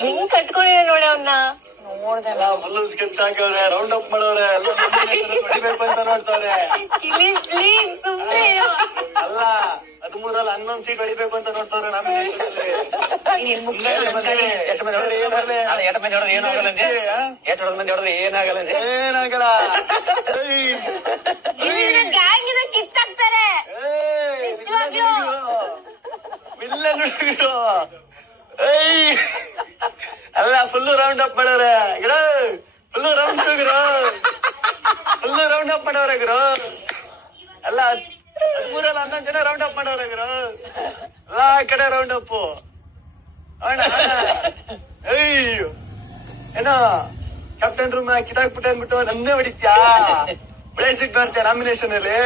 ಹೆಂಗ್ ಕಟ್ಕೊಂಡಿದೆ ನೋಡಿ ಅವನ್ನ ನೋಡ್ದಲ್ಲ. ಫುಲ್ ಸ್ಕೆಚ್ ಹಾಕವ್ರೆ, ರೌಂಡ್ ಅಪ್ ಮಾಡವ್ರೆ, ಹೊಡಿಬೇಕು ಅಂತ ನೋಡ್ತವ್ರೆ. ಪ್ಲೀಸ್ ಸುಮ್ನೆ ಅಲ್ಲ 13ರಲ್ಲಿ 11 ಸೀಟ್ ಹೊಡಿಬೇಕು ಅಂತ ನೋಡ್ತವ್ರೆ ನಾಮಿನೇಷನ್ ಅಲ್ಲಿ. ಏನಾಗಲ್ಲ. ಗ್ಯಾಂಗ್ ಇದ ಕಿತ್ತಾಕ್ತಾರೆ. ವಿಲ್ಲನ್ ಹುಡುಗರು ಅಲ್ಲ ಫುಲ್ ರೌಂಡ್ ಅಪ್ ಮಾಡವ್ರೆ ಗುರು, ಫುಲ್ ರೌಂಡ್ ಅಪ್ ಮಾಡವ್ರೆ ಗುರು. ಅಲ್ಲ 13ರಲ್ಲಿ 11 ಜನ ರೌಂಡ್ ಅಪ್ ಮಾಡವ್ರೆ ಗುರು. ಎಲ್ಲಾ ಕಡೆ ರೌಂಡ್ ಅಪ್. ಅಯ್ಯೋ ಏನೋ ಕ್ಯಾಪ್ಟನ್ ರೂಮ್ ಕಿತ್ತಾಕ್ಬಿಟ್ಟೆ ಅಂದ್ಬಿಟ್ಟು ನನ್ನೇ ಹೊಡಿತ್ಯಾ, ಒಳ್ಳೆ ಸಿಟ್ ಮಾಡ್ತೀಯ ನಾಮಿನೇಷನ್ ಅಲ್ಲಿ.